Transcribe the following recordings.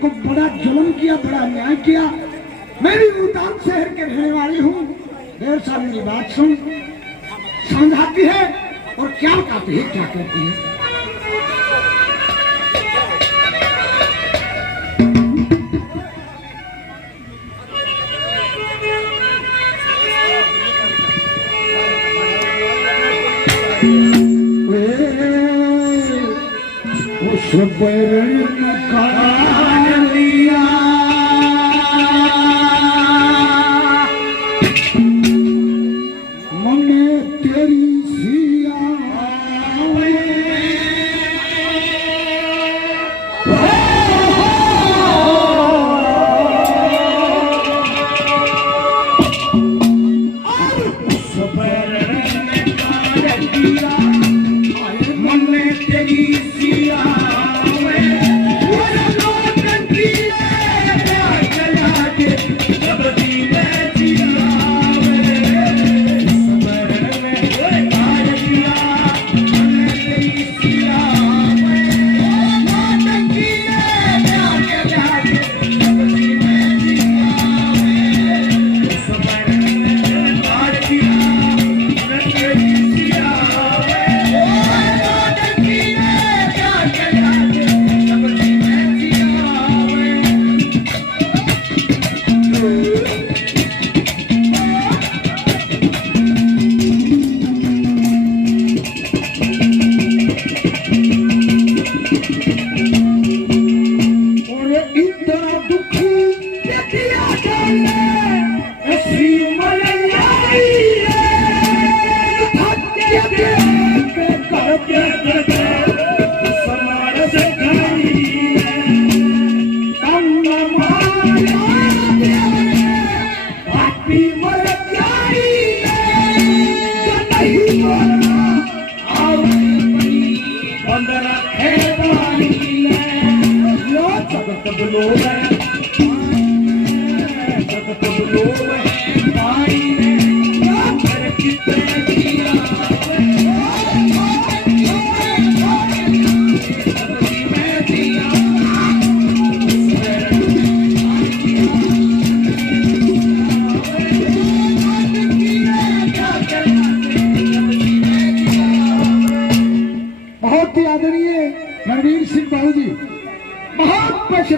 को बड़ा जुल्म किया, बड़ा अन्याय किया। मैं भी मुल्तान शहर के रहने वाली हूँ। देर साल मेरी बात सुन, समझाती है और क्या कहती है, क्या कहती है।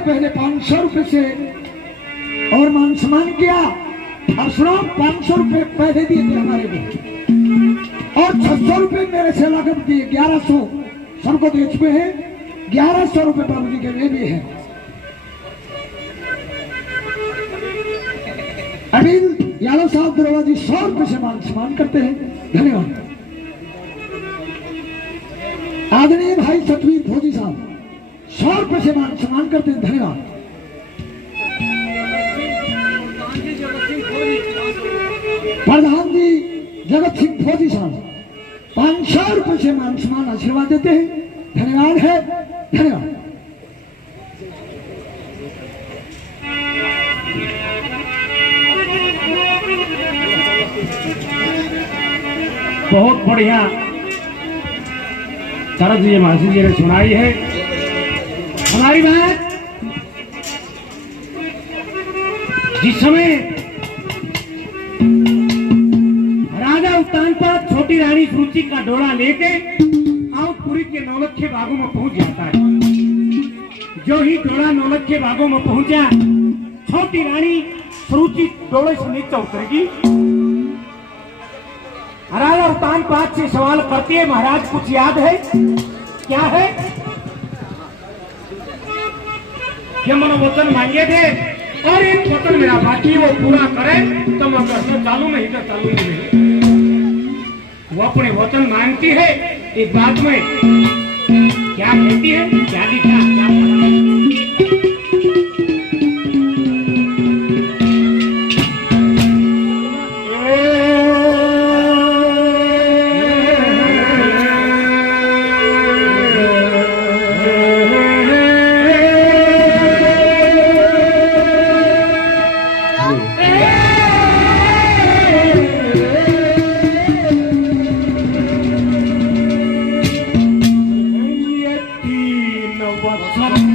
पहले 500 रुपए से और मान सम्मान किया। अब सुनो, 500 रुपए पहले दिए थे हमारे को और 600 रुपए मेरे से लागत दिए, 1100 सबको दे चुके हैं। 1100 रुपए बाबू जी के वे भी है। अनिल यादव साहब दरवाजी 100 रुपए से मान सम्मान करते हैं, धन्यवाद। आदरणीय भाई सतवीर फौजी साहब 100 रुपए से मान सम्मान करते हैं, धन्यवाद। प्रधान जी जगत सिंह फौजी साहब 500 रुपए से मान सम्मान आशीर्वाद देते हैं, धन्यवाद है, धन्यवाद। बहुत बढ़िया तरज ये मासी जी ने सुनाई है हमारी बात। जिस समय राजा उत्तानपाद छोटी रानी सूची का डोला लेके आउटपुरी के नौलखे बागों में पहुंच जाता है। जो ही डोला नौलखे बागों में पहुंचा, छोटी रानी सूची डोले से नीचे उतरेगी। राजा उत्तानपाद से सवाल करती है, महाराज कुछ याद है? क्या है? ये मनोवचन मांगे थे और एक वचन मेरा बाकी वो पूरा करे तो मैं करना चालू नहीं तो चालू नहीं। वो अपने वचन मांगती है, एक बात में क्या कहती है, क्या लिखा, वचन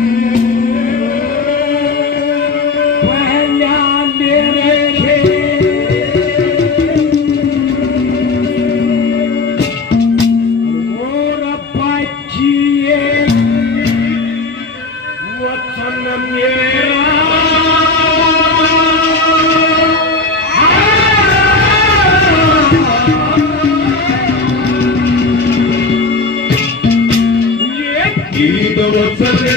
सुन मेरा ईद वसले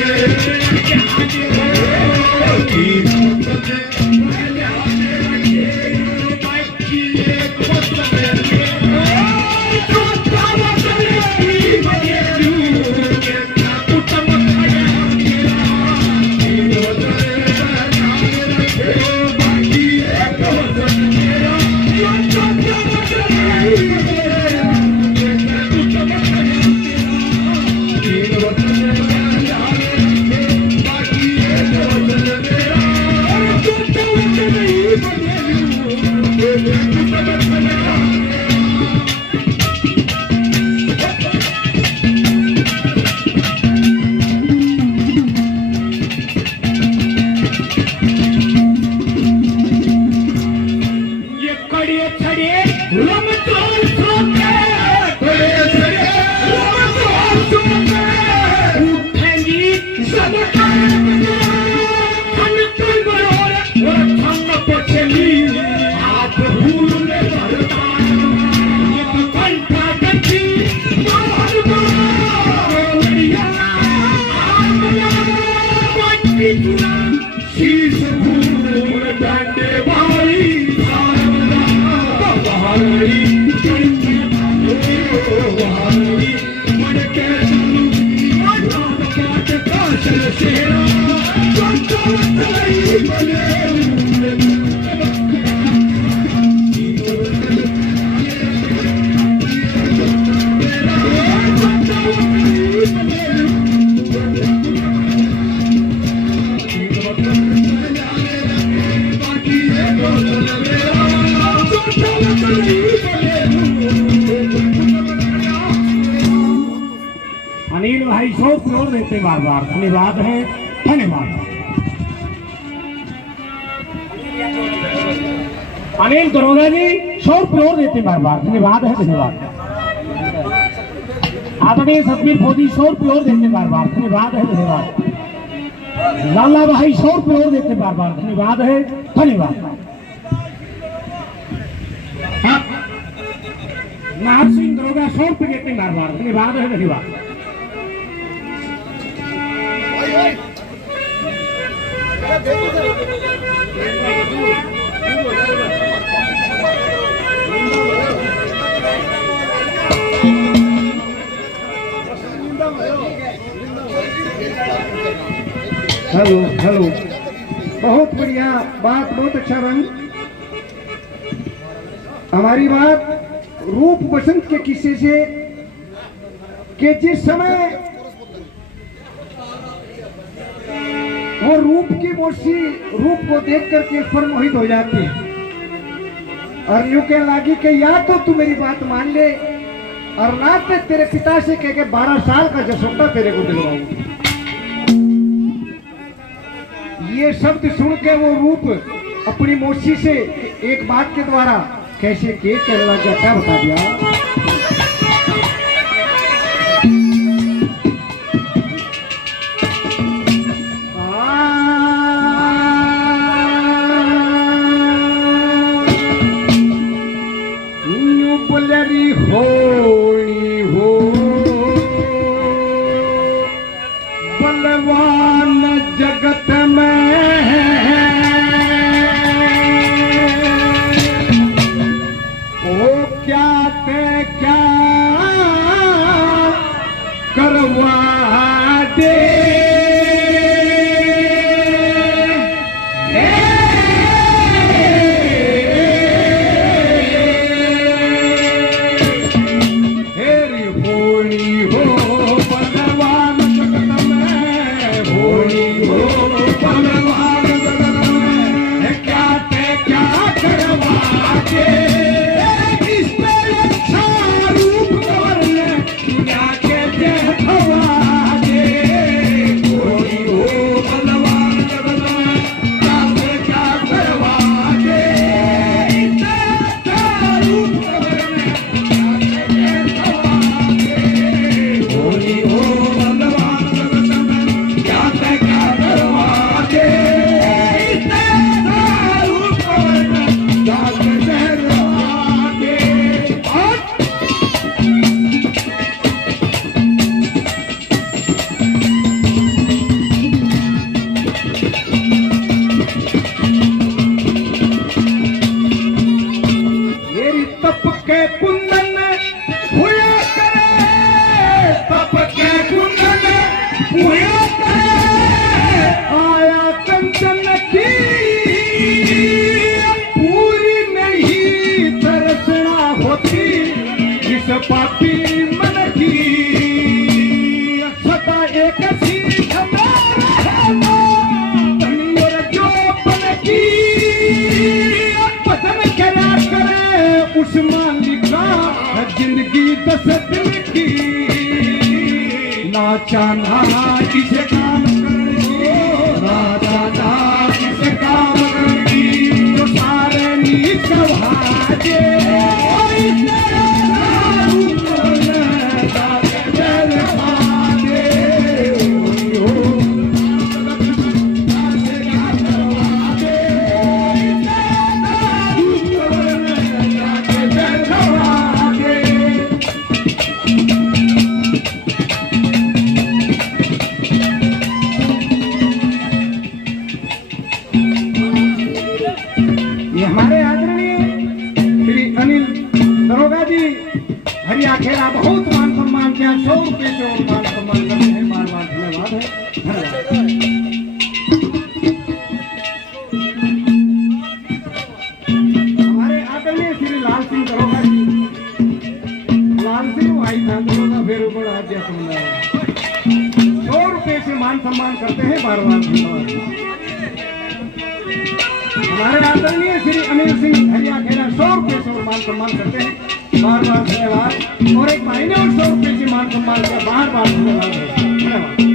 अनिल भाई 100 करोड़ देते बार बार धन्यवाद है धन्यवाद। अनिल दरोगा जी 100 करोड़ देते बार बार धन्यवाद है धन्यवाद। आदरणीय सतबीर फौजी 100 करोड़ देते बार बार धन्यवाद है धन्यवाद। लाला भाई 100 करोड़ देते बार बार धन्यवाद है धन्यवाद। नाथ सिंह दरोगा 100 रुपये देते बार बार धन्यवाद है धन्यवाद। हेलो हेलो, बहुत बढ़िया बात, बहुत अच्छा रंग। हमारी बात रूप बसंत के किस्से से कि जिस समय वो रूप की मोशी रूप को देख करके उस पर मोहित हो जाती है और यूं कहने लगी कि या तो तू मेरी बात मान ले और ना तो तेरे पिता से कह के 12 साल का जसोटा तेरे को दिलवाऊंगी। ये शब्द सुन के वो रूप अपनी मोशी से एक बात के द्वारा कैसे के कहने लग गया, क्या बता दिया। होनी हो बलवान जगत में ओ क्या ते पापी मन की सदा एक सीख में रहना धनी और जो बन की पसंद करा करे उस मालिक का जिंदगी 10 दिन की ना चाहना इसे काम करने ना चाहना इसे काम करने जो सारे नीच भाजे खेरा बहुत मान सम्मान किया 100 रुपए से और मान सम्मान करते हैं बार बार धन्यवाद है हमारे आदरणीय श्री लाल सिंह दरोगा जी लाल सिंह भाई था दरोगा फिर ऊपर राज्य 100 रुपए से मान सम्मान करते हैं बार बार धन्यवाद हमारे आदरणीय श्री अनिल सिंह हरिया खेरा 100 रुपए से और मान सम्मान करते हैं बार बार धन्यवाद और एक महीने और 100 रुपए से मान सम्मान किया बार बार धन्यवाद धन्यवाद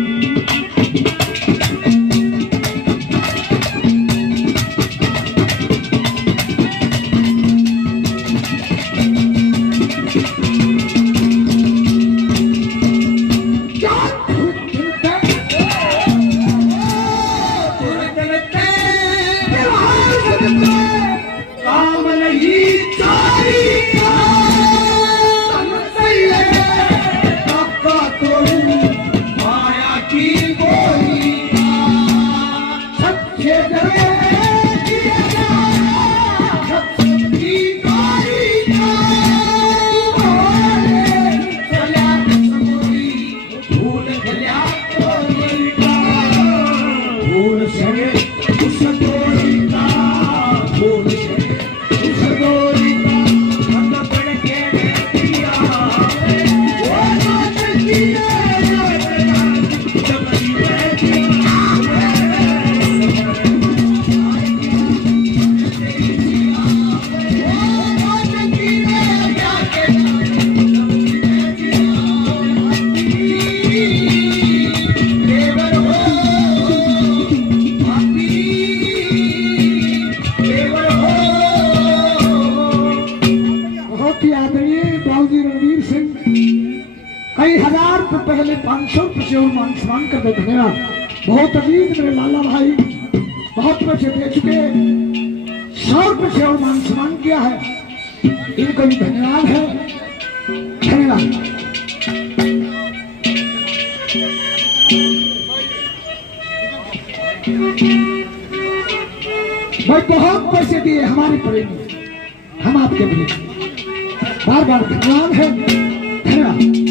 पहले 500 रुपये से और मान सम्मान कर देते हैं बहुत अजीज मेरे लाला भाई बहुत पैसे दे चुके 100 रुपये से और मान सम्मान किया है इनको भी धन्यवाद है धन्यवाद भाई बहुत पैसे दिए हमारे प्रेमी हम आपके लिए बार बार धन्यवाद है धन्यवाद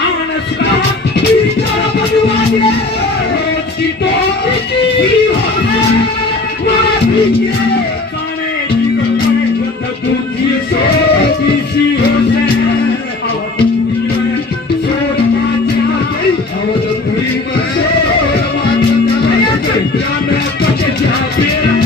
मानस का Yeah.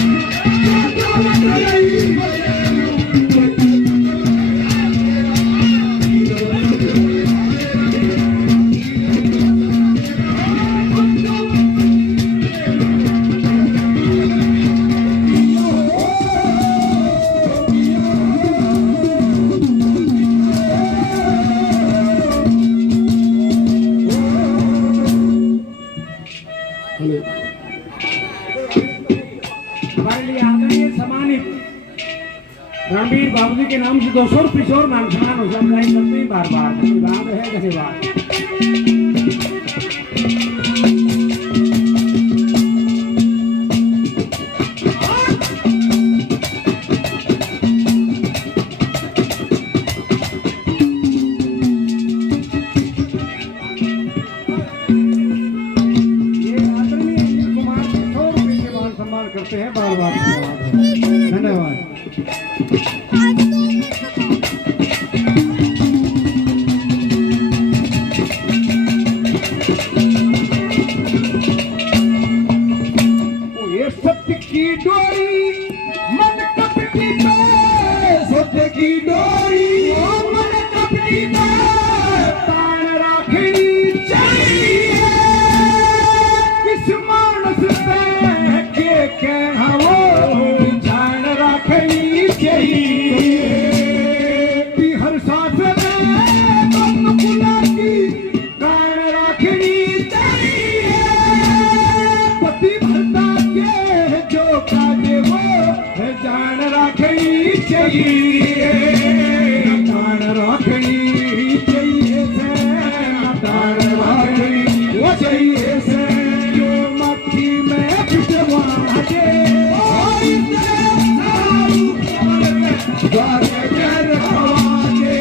रामवीर बाबू जी के नाम से 200 रुपये और मान सम्मान हो सब करते हैं बार बार। धन्यवाद है, धन्यवाद। करते हैं बार बार। धन्यवाद। ये सत्य की डोरी मन कपटी में, सत्य की डोरी मन कपटी में तान रखनी चाहिए। किस मानस पे के कहना वो जान रखनी चाहिए। कि हर सांस में तुम बुला की कान रखनी चाहिए। पति भरता के जो काजे वो जान रखनी चाहिए। कान रखनी चाहिए से, कान रखनी वो चाहिए से। जो मक्खी में पिटवा दे द्वारे कर खवा दे।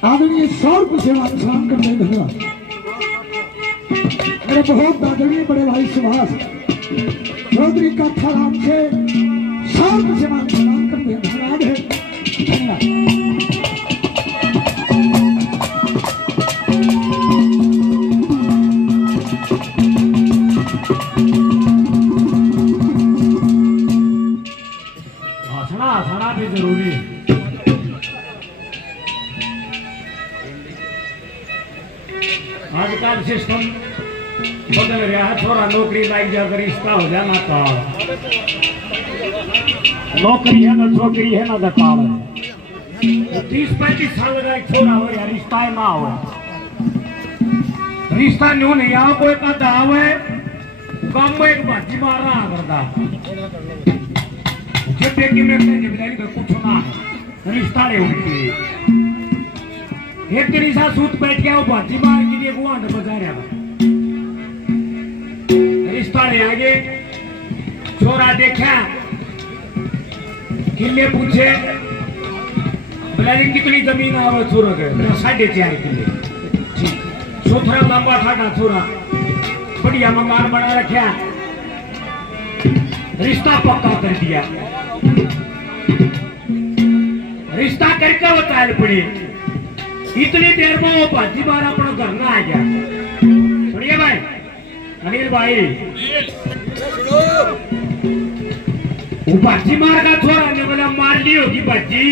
आदरणीय 100 रुपये सेवा सलाम करते हैं। धन्यवाद। मेरे बहुत आदरणीय बड़े भाई सुभाष चौधरी का नाम से 100 रुपये सेवा सलाम करते हैं। धन्यवाद है, धन्यवाद। हंसना भी जरूरी है। आजकल सिस्टम बदल गया है। थोड़ा नौकरी लाइक जाकर रिश्ता हो जाना तो नौकरी है ना छोकरी है ना दकाल है। 30-35 साल का एक छोरा हो या रिश्ता है ना हो। रिश्ता न्यू नहीं आओ कोई का दाव है कम एक बाजी मार रहा करता जब देखी मैं जमीदारी का कुछ ना है रिश्ता नहीं होती। एक दिन ऐसा सूत बैठ गया वो बाजी मार के लिए गुआंड बजा रहा रिश्ता ले आगे। छोरा देखा किले पूछे बोला कितनी जमीन आवे छोरा के 4.5 किले। छोरा लंबा ठाडा छोरा बढ़िया मकान बना रखा। रिश्ता पक्का कर दिया। रिश्ता करके बताया पड़े इतनी देर में वो भाजी बार अपना घर ना आ गया। सुनिए भाई, अनिल भाई, वो भाजी मार का छोरा ने बोला मार ली होगी भाजी,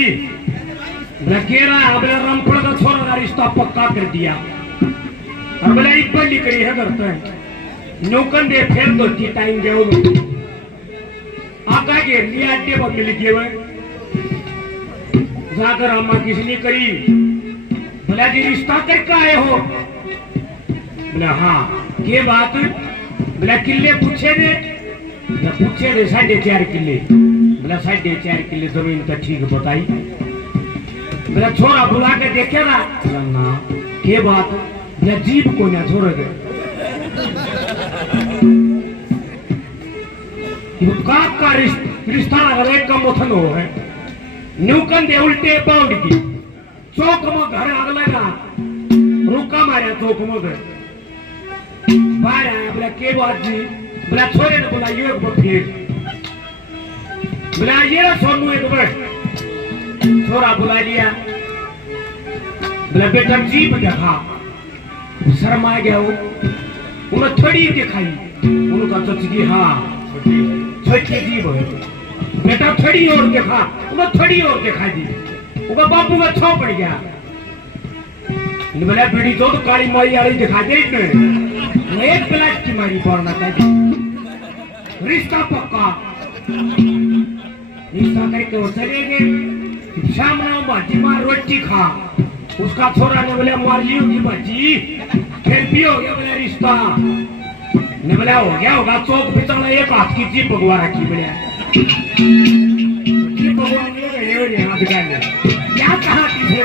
लगे रहा बोले रामपुर का छोरा का रिश्ता पक्का कर दिया। और बोले एक बार निकली है घर तो नौकन दे फिर दो टाइम गए आका के लिए अड्डे पर मिल गए हुए जाकर अम्मा किसी ने करी। बोला जी रिश्ता करके आए हो? बोला हाँ। ये बात? बोला किले पूछे दे? पूछे दे 4.5 किले। बोला 4.5 किले जमीन तो ठीक बताई। बोला छोरा बुला के देखे ना? बोला ना। ये बात? बोला जीप को ना छोड़ दे का रिश्ता अगर एक का मोथन हो है न्यूकन दे उल्टे पाउंड की चौक में घर आग लगा रुका मारे चौक में बाहर आया। बोला के बात जी? बोला छोरे ने बोला ये एक फिर। बोला ये सोनू एक बार छोरा बुला लिया। बोला बेटा जीप देखा, शर्मा गया वो, उन्हें थोड़ी दिखाई। उनका चचगी हाँ छोटी जीप है बेटा, थोड़ी और देखा, उन्हें थोड़ी और दिखा दी। उनका बापू का छो पड़ गया। बोला बेटी तो काली माई वाली दिखा दे एक प्लाट की मारी पड़ना चाहिए। रिश्ता पक्का, रिश्ता करके वो चले गए। शाम ना भाजी मार रोटी खा। उसका छोरा ने बोला मार ली होगी भाजी, फिर भी हो गया बोला रिश्ता। ने बोला हो गया होगा चौक बिचारा एक हाथ की जीप भगवा रखी। बोला जीप भगवान क्या कहा किसे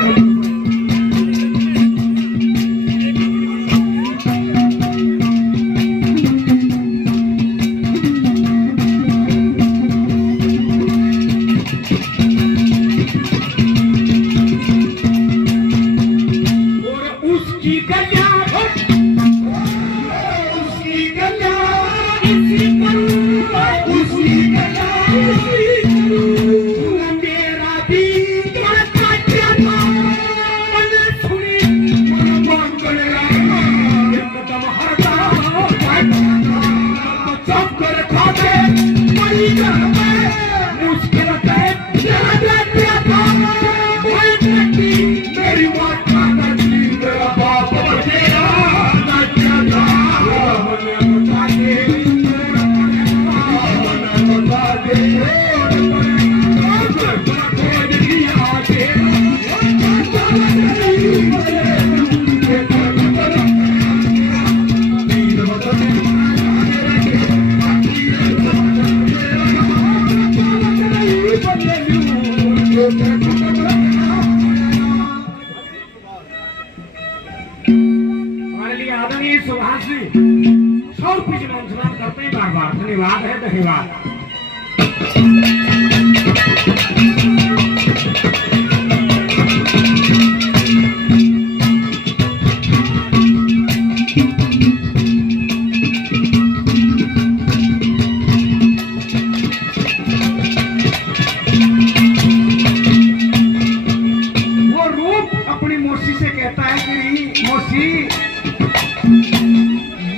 धन्यवाद है धन्यवाद। वो रूप अपनी मौसी से कहता है कि मौसी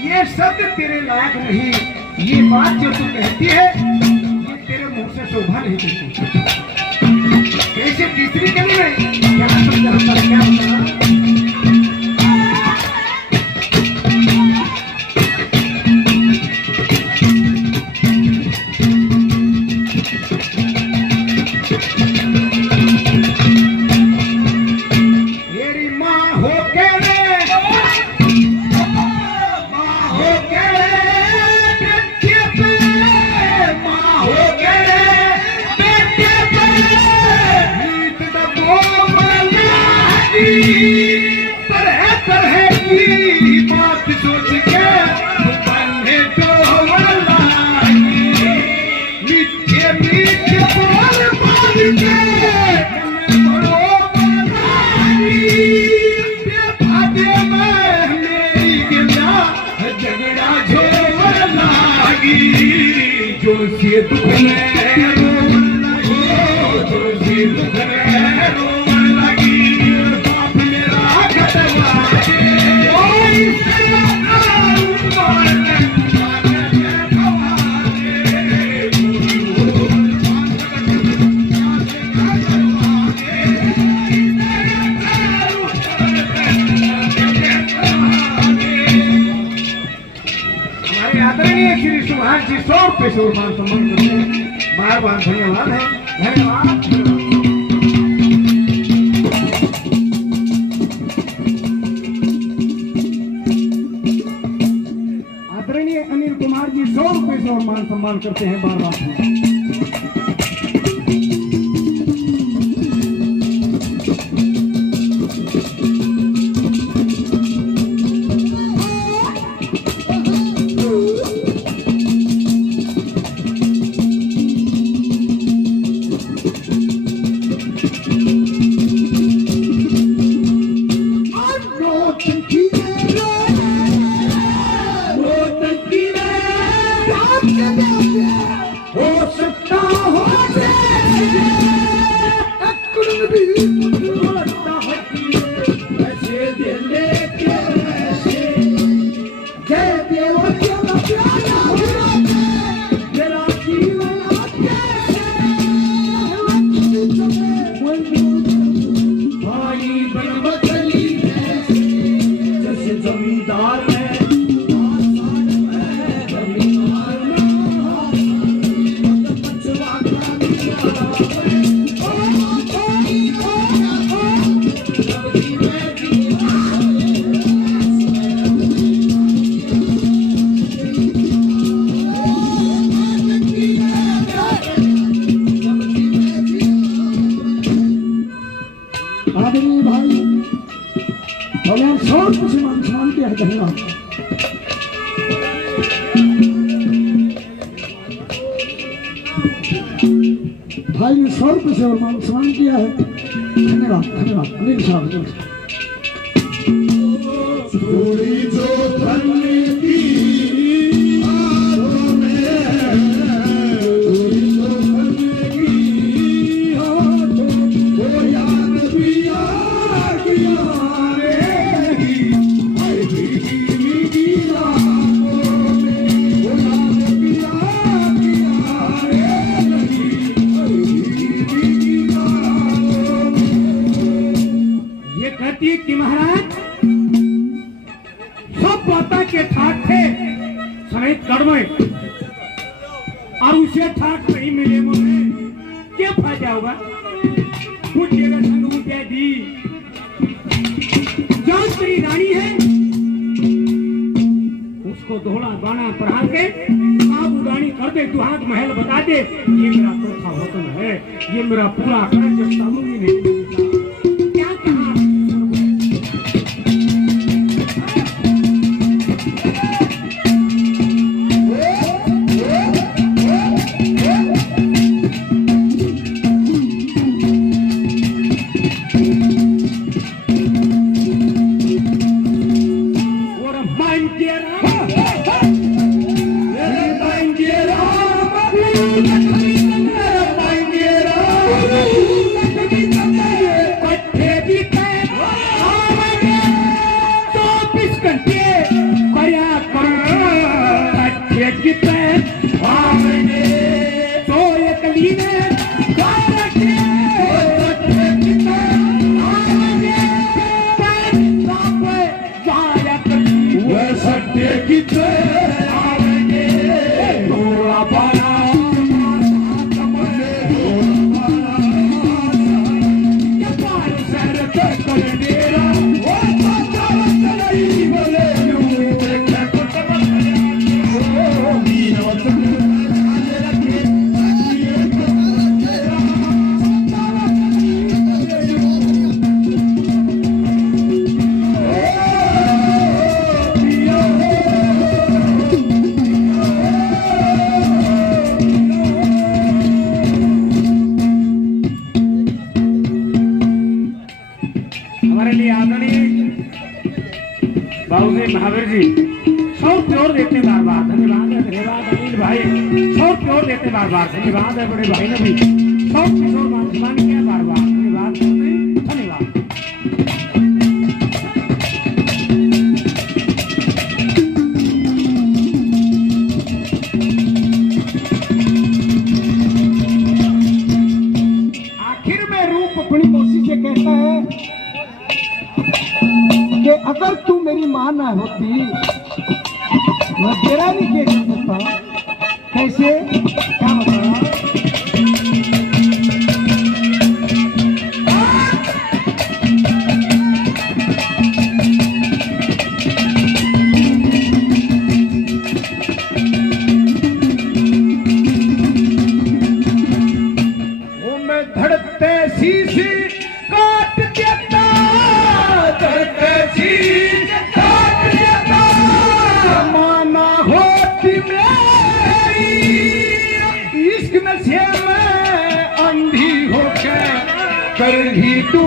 ये शब्द तेरे लायक नहीं, ये बात जो तू कहती है ये तेरे मुंह से शोभा नहीं देती। कैसे तीसरी कली में क्या समझा क्या होता? मेरी माँ हो के दुख में रोने लगी, बाप मेरा हमारे आदरणीय श्री सुभाष जी 100 रुपये से मान सम्मान करते हैं। बार बार धन्यवाद है, धन्यवाद। आदरणीय अनिल कुमार जी 100 रुपये से और मान सम्मान करते हैं। बार बार आदरणीय भाई भगवान 100 रुपये से मान सम्मान किया है। धन्यवाद। भाई ने 100 रुपये से और मान सम्मान किया है। धन्यवाद, धन्यवाद। अनिल साहब कि महाराज सब बाता के ठाक थे सहित कड़वे और उसे ठाक नहीं मिले मुझे क्या फायदा होगा। कुछ जगह संग मुझे दी जो तेरी रानी है उसको दोहरा बाना पढ़ा के आप उड़ानी कर दे, दुहाग महल बता दे। ये मेरा चौथा वतन है, ये मेरा पूरा कर जो सामूहिक नहीं महावीर जी 100 प्योर देते बार बार। धन्यवाद है, धन्यवाद अनिल भाई 100 प्योर देते बार बार। धन्यवाद है बड़े भाई ने भी 100 प्योर मान सम्मान किया बार बार। धन्यवाद, धन्यवाद। आखिर में रूप अपनी मौसी से कहता है कि अगर तू मेरी मां ना होती मैं तेरा भी क्या कर सकता हूँ? कैसे क्या बताया? वो मैं धड़कते शीशे काट देता, धड़कते शीशे काट देता, माना होती मेरी इश्क नशे में अंधी होकर कर ही तू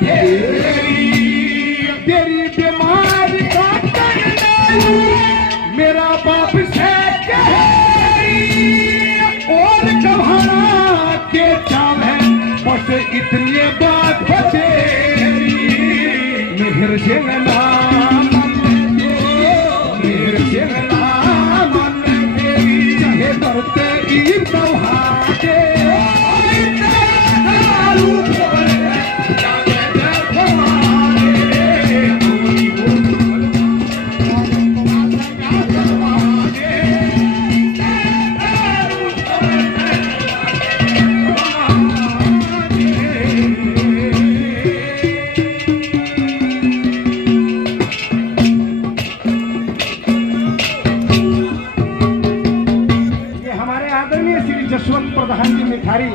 तेरी तेरी बीमारी का करना मेरा बाप से कहेरी और कभाना के चाहे बस इतने बात बचेरी मिहिर से नाम मिहिर से नाम तेरी चाहे करते ईद बहाते ये हमारे आदरणीय श्री जसवंत प्रधान जी मिठारी